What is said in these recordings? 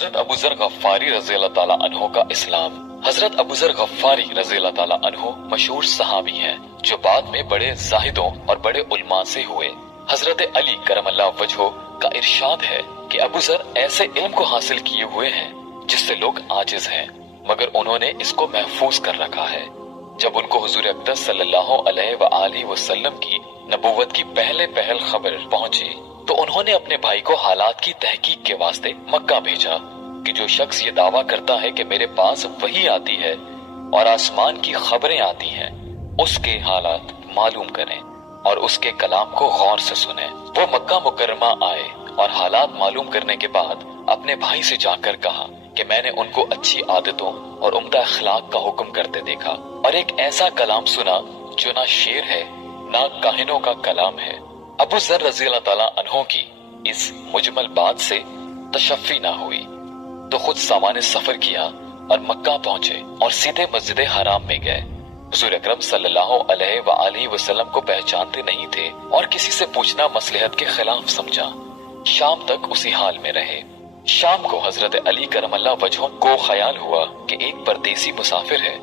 हजरत अबू ज़र गफ्फारी रज़ी अल्लाह ताला अन्हो का इस्लाम। हजरत अबू ज़र गफ्फारी रज़ी अल्लाह ताला अन्हो मशहूर सहाबी हैं जो बाद में बड़े जाहिदों और बड़े उलमा से हुए। हजरत अली करमल्लाहु वजहो का इरशाद है कि अबू ज़र ऐसे इल्म को हासिल किए हुए हैं जिससे लोग आजिज हैं, मगर उन्होंने इसको महफूज कर रखा है। जब उनको हुजूर अक़दस सल्लल्लाहु अलैहि वसल्लम की नबूवत की पहल खबर पहुंची तो उन्होंने अपने भाई को हालात की तहकीक के वास्ते मक्का भेजा कि जो शख्स ये दावा करता है कि मेरे पास वही आती है और आसमान की खबरें आती हैं, उसके हालात मालूम करें और उसके कलाम को गौर से सुने। वो मक्का मुकर्रमा आए और हालात मालूम करने के बाद अपने भाई से जाकर कहा कि मैंने उनको अच्छी आदतों और उम्दा अखलाक का हुक्म करते देखा और एक ऐसा कलाम सुना जो ना शेर है ना काहिनों का कलाम है। अबू ज़र रज़ी अल्लाह ताला अन्हो की इस मुजमल बात से तशफ़ी ना हुई तो खुद सामाने सफर किया और मक्का पहुंचे और सीधे मस्जिद हराम में गए। हुज़ूर अकरम सल्लल्लाहु अलैहि वसल्लम को पहचानते नहीं थे और किसी से पूछना मसलहत के खिलाफ समझा। शाम तक उसी हाल में रहे। शाम को हजरत अली करमल्लाहु वजहो को ख्याल हुआ कि एक परदेसी मुसाफिर है।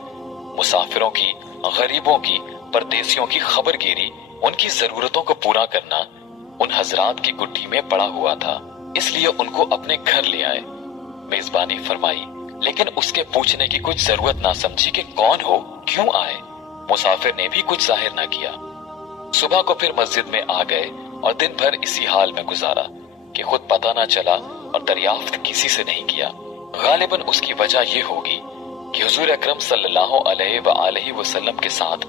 मुसाफिरों की, गरीबों की, परदेसियों की खबरगिरी, उनकी जरूरतों को पूरा करना उन हजरात की गुड्डी में पड़ा हुआ था, इसलिए उनको अपने घर ले आए। मेजबानी फरमाई, लेकिन उसके पूछने की कुछ जरूरत ना समझी कि कौन हो, क्यों आए। मुसाफिर ने भी कुछ जाहिर ना किया। सुबह को फिर मस्जिद में आ गए और दिन भर इसी हाल में गुजारा कि खुद पता ना चला और दरियाफ्त किसी से नहीं किया। गालिबन उसकी वजह ये होगी कि हुजूर अकरम सल्लल्लाहु अलैहि वसल्लम के साथ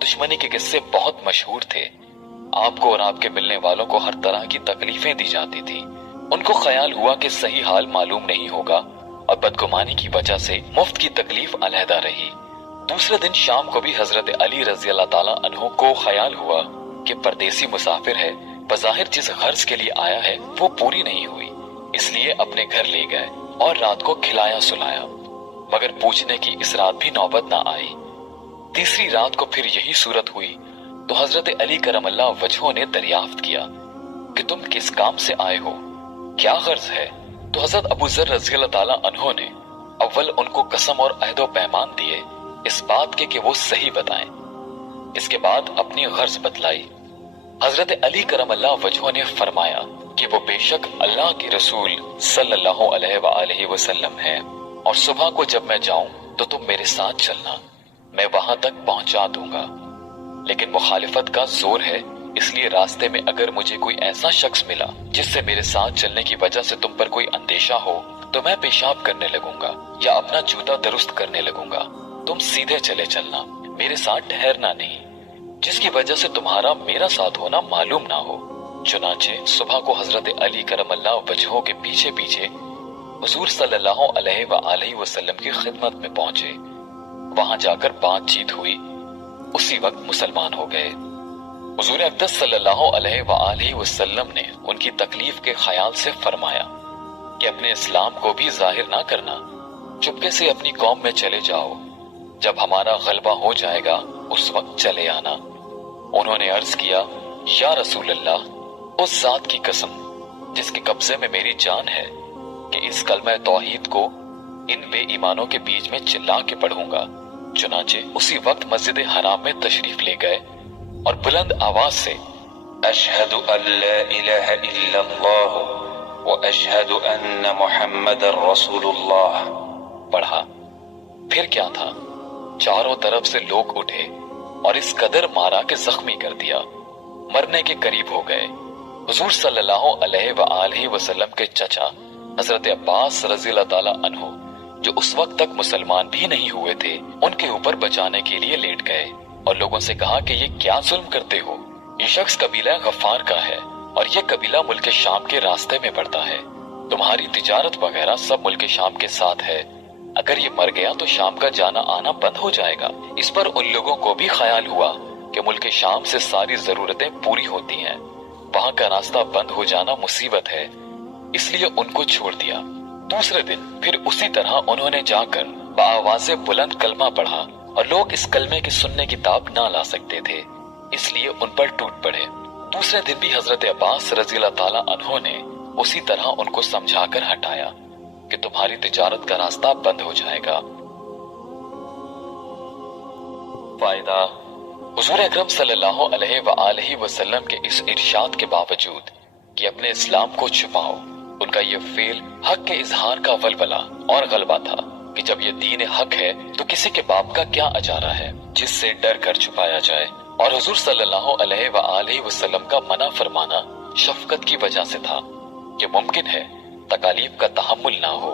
दुश्मनी के किस्से बहुत मशहूर थे। आपको और आपके मिलने वालों को हर तरह की तकलीफें दी जाती थी। उनको ख्याल हुआ कि सही हाल मालूम नहीं होगा और बदगुमानी की वजह से मुफ्त की तकलीफ अलहदा रही। दूसरे दिन शाम को भी हजरत अली रज़ी अल्लाह ताला अन्हो को ख्याल हुआ कि परदेसी मुसाफिर है, बज़ाहिर जिस गर्ज के लिए आया है वो पूरी नहीं हुई, इसलिए अपने घर ले गए और रात को खिलाया सुलाया, मगर पूछने की इस रात भी नौबत ना आई। तीसरी रात को फिर यही सूरत हुई तो हजरत अली करमल्लाहु वजहो ने दरियाफ्त किया कि तुम किस काम से आए हो, क्या गर्ज है। तो हजरत अबू ज़र रज़ी अल्लाह ताला अन्हो ने अव्वल उनको कसम और अहदो पैमान दिए इस बात के कि वो सही बताएं। इसके बाद अपनी गर्ज बतलाई। हजरत अली करमल्लाहु वजहो ने फरमाया कि वो बेशक अल्लाह के रसूल सल्लल्लाहु अलैहि वसल्लम हैं और सुबह को जब मैं जाऊं तो तुम मेरे साथ चलना, मैं वहां तक पहुंचा दूंगा। लेकिन मुखालिफत का जोर है, इसलिए रास्ते में अगर मुझे कोई ऐसा शख्स मिला जिससे मेरे साथ चलने की वजह से तुम पर कोई अंदेशा हो तो मैं पेशाब करने लगूंगा या अपना जूता दुरुस्त करने लगूंगा। तुम सीधे चले चलना, मेरे साथ ठहरना नहीं, जिसकी वजह से तुम्हारा मेरा साथ होना मालूम ना हो। चुनाचे सुबह को हजरत अली करमल्लाहु वजहो के पीछे पीछे हुजूर सल्लल्लाहु अलैहि वसल्लम की खिदमत में पहुंचे। वहां जाकर बातचीत हुई, उसी वक्त मुसलमान हो गए। हुजूर अक़दस सल्लल्लाहु अलैहि वसल्लम ने उनकी तकलीफ के ख्याल से फरमाया कि अपने इस्लाम को भी जाहिर ना करना, चुपके से अपनी कौम में चले जाओ, जब हमारा गलबा हो जाएगा उस वक्त चले आना। उन्होंने अर्ज किया, या रसूल अल्लाह, उस जात की कसम जिसके कब्जे में मेरी जान है कि इस कलमा तौहीद को इन बेईमानों के बीच में चिल्ला के पढ़ूंगा। चुनाचे उसी वक्त मस्जिद हराम में तशरीफ ले गए और बुलंद आवाज से अशहदु अल्ला इलाहा इल्लल्लाह व अशहदु अन्ना मुहम्मदर रसूलुल्लाह पढ़ा। फिर क्या था, चारों तरफ से लोग उठे और इस कदर मारा कि जख्मी कर दिया, मरने के करीब हो गए। हुजूर सल्लल्लाहु अलैहि वसल्लम के चचा हजरत अब्बास रज़ी अल्लाह ताला अन्हु, जो उस वक्त तक मुसलमान भी नहीं हुए थे, उनके ऊपर बचाने के लिए लेट गए और लोगों से कहा कि ये क्या जुल्म करते हो, ये शख्स कबीला गफ्फार का है और ये कबीला मुल्क शाम के रास्ते में पड़ता है, तुम्हारी तिजारत वगैरह सब मुल्क शाम के साथ है, अगर ये मर गया तो शाम का जाना आना बंद हो जाएगा। इस पर उन लोगों को भी ख्याल हुआ कि मुल्क शाम से सारी जरूरतें पूरी होती हैं, वहां का रास्ता बंद हो जाना मुसीबत है, इसलिए उनको छोड़ दिया। दूसरे दिन फिर उसी तरह उन्होंने जाकर बाआवाज़े बुलंद कलमा पढ़ा और लोग इस कलमे की सुनने की ताब ना ला सकते थे, इसलिए उन पर टूट पड़े। दूसरे दिन भी हजरत अब्बास रज़ी अल्लाह ताला अन्हो ने उसी तरह उनको समझाकर हटाया। कि तुम्हारी तिजारत का रास्ता बंद हो जाएगा। फायदा, हुजूर अकरम सल्लल्लाहु अलैहि वसल्लम के इस इरशाद के बावजूद कि अपने इस्लाम को छुपाओ, उनका ये फेल हक के इजहार का वलवला और गलबा था कि जब ये दीन हक है तो किसी के बाप का क्या अजारा है जिससे डर कर छुपाया जाए। और हुजूर सल्लल्लाहु अलैहि वसल्लम का मना फरमाना शफकत की वजह से था कि मुमकिन है तकालीफ का तहम्मुल ना हो,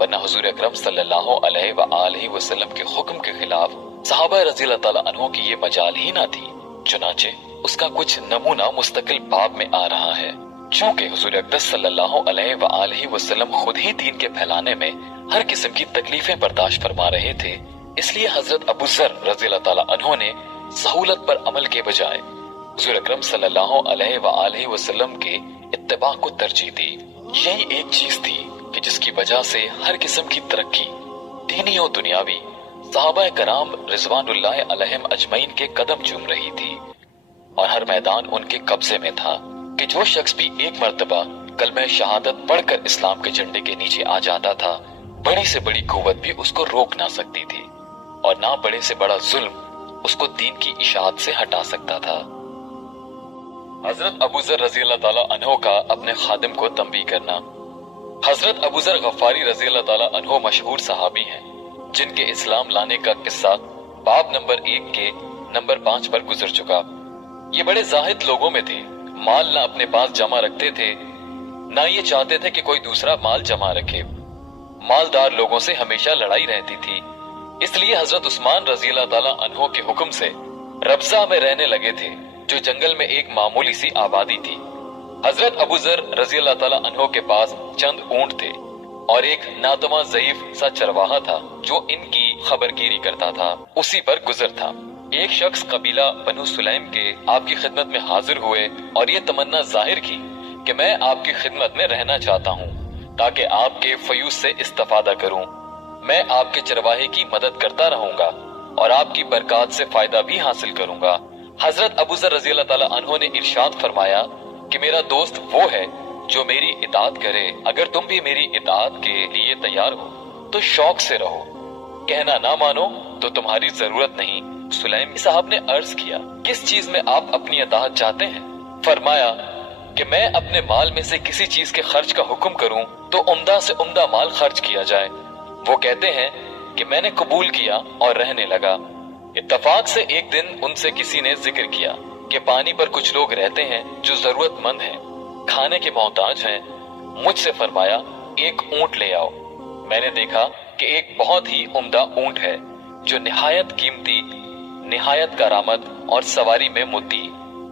वरना हुजूर अकरम सल्लल्लाहु अलैहि वसल्लम के हुक्म के खिलाफ सहाबा रज़ियल्लाहु ताला अन्हु की ये मजाल ही ना थी। चुनाचे उसका कुछ नमूना मुस्तकिल बाब में आ रहा है। चूंकि हुजूर अक़दस सल्लल्लाहु अलैहि वसल्लम खुद ही दीन के फैलाने में हर किस्म की तकलीफें बर्दाश्त फरमा रहे थे, इसलिए हजरत अबू ज़र रज़ियल्लाहु ताला अन्हु ने सहूलत पर अमल के बजाय हुजूर अकरम सल्लल्लाहु अलैहि वसल्लम के इत्तिबा को तरजीह दी। यही एक चीज थी कि जिसकी वजह से हर किस्म की तरक्की दीनी और दुनियावी सहाबा कराम रिजवानुल्लाह अलैहिम अजमईन के कदम चूम रही थी और हर मैदान उनके कब्जे में था कि जो शख्स भी एक मर्तबा कलमे शहादत पढ़कर इस्लाम के झंडे के नीचे आ जाता था, बड़ी से बड़ी कुव्वत भी उसको रोक ना सकती थी और ना बड़े से बड़ा जुल्म उसको दीन की इशाअत से हटा सकता था। हजरत अबू ज़र रज़ियल्लाहु ताला अन्हु का अपने खादिम को तंबीह करना। हजरत अबू ज़र गफ़ारी रज़ियल्लाहु ताला अन्हु मशहूर सहाबी हैं जिनके इस्लाम लाने का किस्सा बाब नंबर 1 के नंबर 5 पर गुजर चुका। ये बड़े जाहिद लोगों में थे, माल ना अपने पास जमा रखते थे, ना ये चाहते थे कि कोई दूसरा माल जमा रखे। मालदार लोगों से हमेशा लड़ाई रहती थी, इसलिए हजरत उस्मान रज़ियल्लाहु ताला अन्हु के हुक्म से रब्जा में रहने लगे थे, जो जंगल में एक मामूली सी आबादी थी। हजरत अबू ज़र रज़ियल्लाहु ताला अन्हु के पास चंद ऊंट थे और एक नातमा ज़ईफ सा चरवाहा था जो इनकी खबरगिरी करता था। उसी पर गुजर था। एक शख्स कबीला बनु सुलैम के आपकी खिदमत में हाजिर हुए और ये तमन्ना जाहिर की कि मैं आपकी खिदमत में रहना चाहता हूँ ताकि आपके फयूज से इस्तेफादा करूँ। मैं आपके चरवाहे की मदद करता रहूंगा और आपकी बरकत से फायदा भी हासिल करूंगा। हजरत अबू ज़र रज़ियल्लाहु ताला अन्हु ने इरशाद फरमाया कि मेरा दोस्त वो है जो मेरी इताअत करे। अगर तुम भी मेरी इताअत के लिए तैयार हो तो शौक से रहो, कहना ना मानो तो तुम्हारी जरूरत नहीं। सुलैम साहब ने अर्ज किया, किस चीज में आप अपनी इताअत चाहते हैं? फरमाया कि मैं अपने माल में से किसी चीज के खर्च का हुक्म करूं तो उम्दा से उम्दा माल खर्च किया जाए। वो कहते हैं कि मैंने कबूल किया और रहने लगा। इत्तफाक से एक दिन उनसे किसी ने जिक्र किया कि पानी पर कुछ लोग रहते हैं जो जरूरतमंद हैं, खाने के मोहताज हैं। मुझसे फरमाया एक ऊंट ले आओ। मैंने देखा कि एक बहुत ही उम्दा ऊंट है जो निहायत कीमती, निहायत करामत और सवारी में मोती।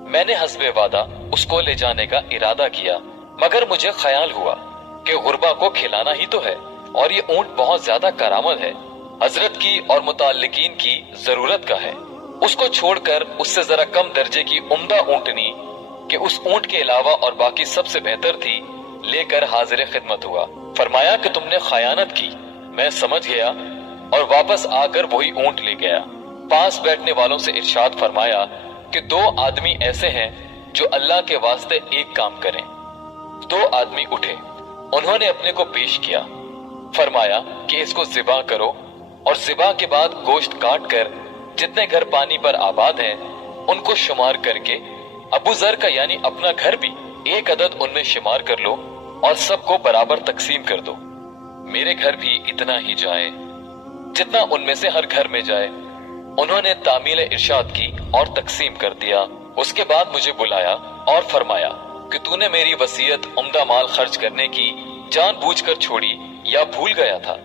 मैंने हस्बे वादा उसको ले जाने का इरादा किया, मगर मुझे ख्याल हुआ कि गुरबा को खिलाना ही तो है और ये ऊंट बहुत ज्यादा करामत है, हजरत की और मुताल्लिकीन की जरूरत का है। उसको छोड़कर उससे जरा कम दर्जे की उम्दा ऊंटनी कि उस ऊंट के अलावा और बाकी सबसे बेहतर थी लेकर हाजिर खिदमत हुआ। फरमाया कि तुमने खयानत की। मैं समझ गया और वापस आकर वही ऊंट ले गया। पास बैठने वालों से इरशाद फरमाया कि दो आदमी ऐसे हैं जो अल्लाह के वास्ते एक काम करें। दो आदमी उठे, उन्होंने अपने को पेश किया। फरमाया कि इसको ज़िबा करो और ज़िबा के बाद गोश्त काट कर जितने घर पानी पर आबाद हैं उनको शुमार करके अबू ज़र का यानी अपना घर भी एक अदद उनमें शुमार कर लो और सबको बराबर तकसीम कर दो। मेरे घर भी इतना ही जाए जितना उनमें से हर घर में जाए। उन्होंने तामील इरशाद की और तकसीम कर दिया। उसके बाद मुझे बुलाया और फरमाया कि तूने मेरी वसीयत उम्दा माल खर्च करने की जानबूझकर छोड़ी या भूल गया था?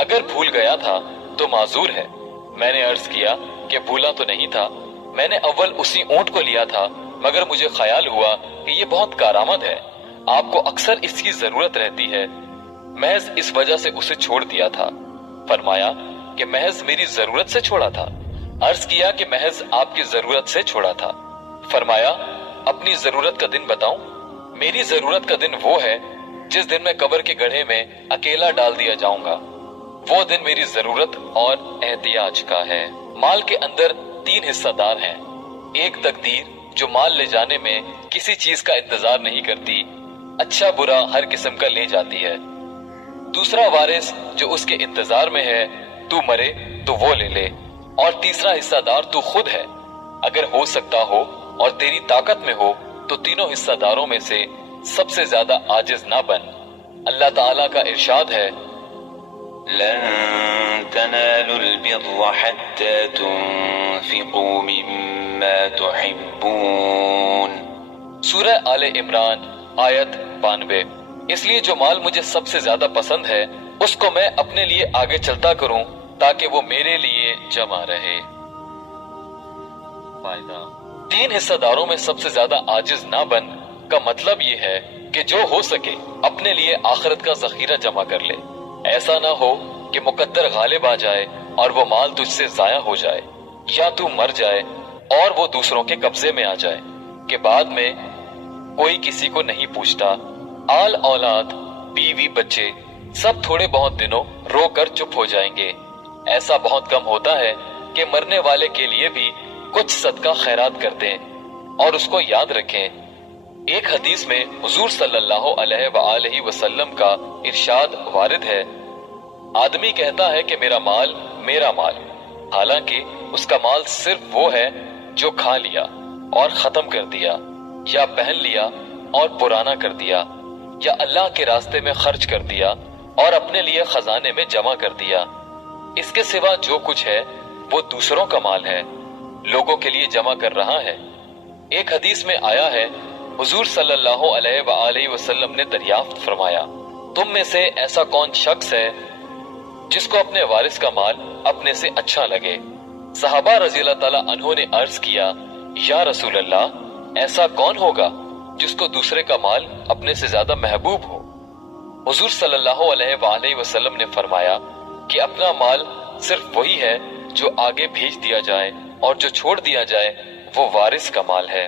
अगर भूल गया था तो माजूर है। मैंने अर्ज किया कि भूला तो नहीं था, मैंने अव्वल उसी ऊंट को लिया था, मगर मुझे ख्याल हुआ कि ये बहुत कारामद है, आपको अक्सर इसकी जरूरत रहती है, महज इस वजह से उसे छोड़ दिया था। फरमाया कि महज मेरी जरूरत से छोड़ा था? अर्ज किया कि महज आपकी जरूरत से छोड़ा था। फरमाया अपनी जरूरत का दिन बताऊं? मेरी जरूरत का दिन वो है जिस दिन मैं कब्र के गड्ढे में अकेला डाल दिया जाऊंगा। वो दिन मेरी जरूरत और एहतियाज का है। माल के अंदर 3 हिस्सेदार हैं। एक तकदीर जो माल ले जाने में किसी चीज का इंतजार नहीं करती, अच्छा बुरा हर किस्म का ले जाती है। दूसरा वारिस जो उसके इंतजार में है, तू मरे तो वो ले ले, और तीसरा हिस्सादार तू खुद है। अगर हो सकता हो और तेरी ताकत में हो तो तीनों हिस्सादारों में से सबसे ज्यादा आजिज ना बन। अल्लाह ताला का इरशाद है, لن تنالوا البر حتى تنفقوا مما تحبون، सूरह आले इमरान आयत 92। इसलिए जो माल मुझे सबसे ज्यादा पसंद है उसको मैं अपने लिए आगे चलता करूं ताकि वो मेरे लिए जमा रहे। फायदा, तीन हिस्सेदारों में सबसे ज्यादा आजिज ना बन का मतलब ये है कि जो हो सके अपने लिए आखिरत का जखीरा जमा कर ले। ऐसा ना हो कि मुकद्दर गालिब आ जाए और वो माल तुझसे जाया हो जाए, या तू मर जाए और वो दूसरों के कब्जे में आ जाए कि बाद में कोई किसी को नहीं पूछता। आल औलाद, बीवी बच्चे सब थोड़े बहुत दिनों रो कर चुप हो जाएंगे। ऐसा बहुत कम होता है कि मरने वाले के लिए भी कुछ सदका खैरात कर दें और उसको याद रखें। एक हदीस में हुजूर सल्लल्लाहु अलैहि वसल्लम का इरशाद वारिद है, आदमी कहता है कि मेरा माल, हालांकि उसका माल सिर्फ वो है जो खा लिया और खत्म कर दिया, या पहन लिया और पुराना कर दिया, या अल्लाह के रास्ते में खर्च कर दिया और अपने लिए खजाने में जमा कर दिया। इसके सिवा जो कुछ है वो दूसरों का माल है, लोगों के लिए जमा कर रहा है। एक हदीस में आया है, हुजूर सल्लल्लाहु अलैहि वसल्लम ने दरियाफ्त फरमाया, तुम में से ऐसा कौन शख्स है जिसको अपने वारिस का माल अपने से अच्छा लगे? सहाबा रज़ियल्लाहु ताला अन्हु ने अर्ज किया, या रसूल अल्लाह, ऐसा कौन होगा जिसको दूसरे का माल अपने से ज्यादा महबूब हो? हुजूर सल्लल्लाहु अलैहि वसल्लम ने फरमाया कि अपना माल सिर्फ वही है जो आगे भेज दिया जाए और जो छोड़ दिया जाए वो वारिस का माल है।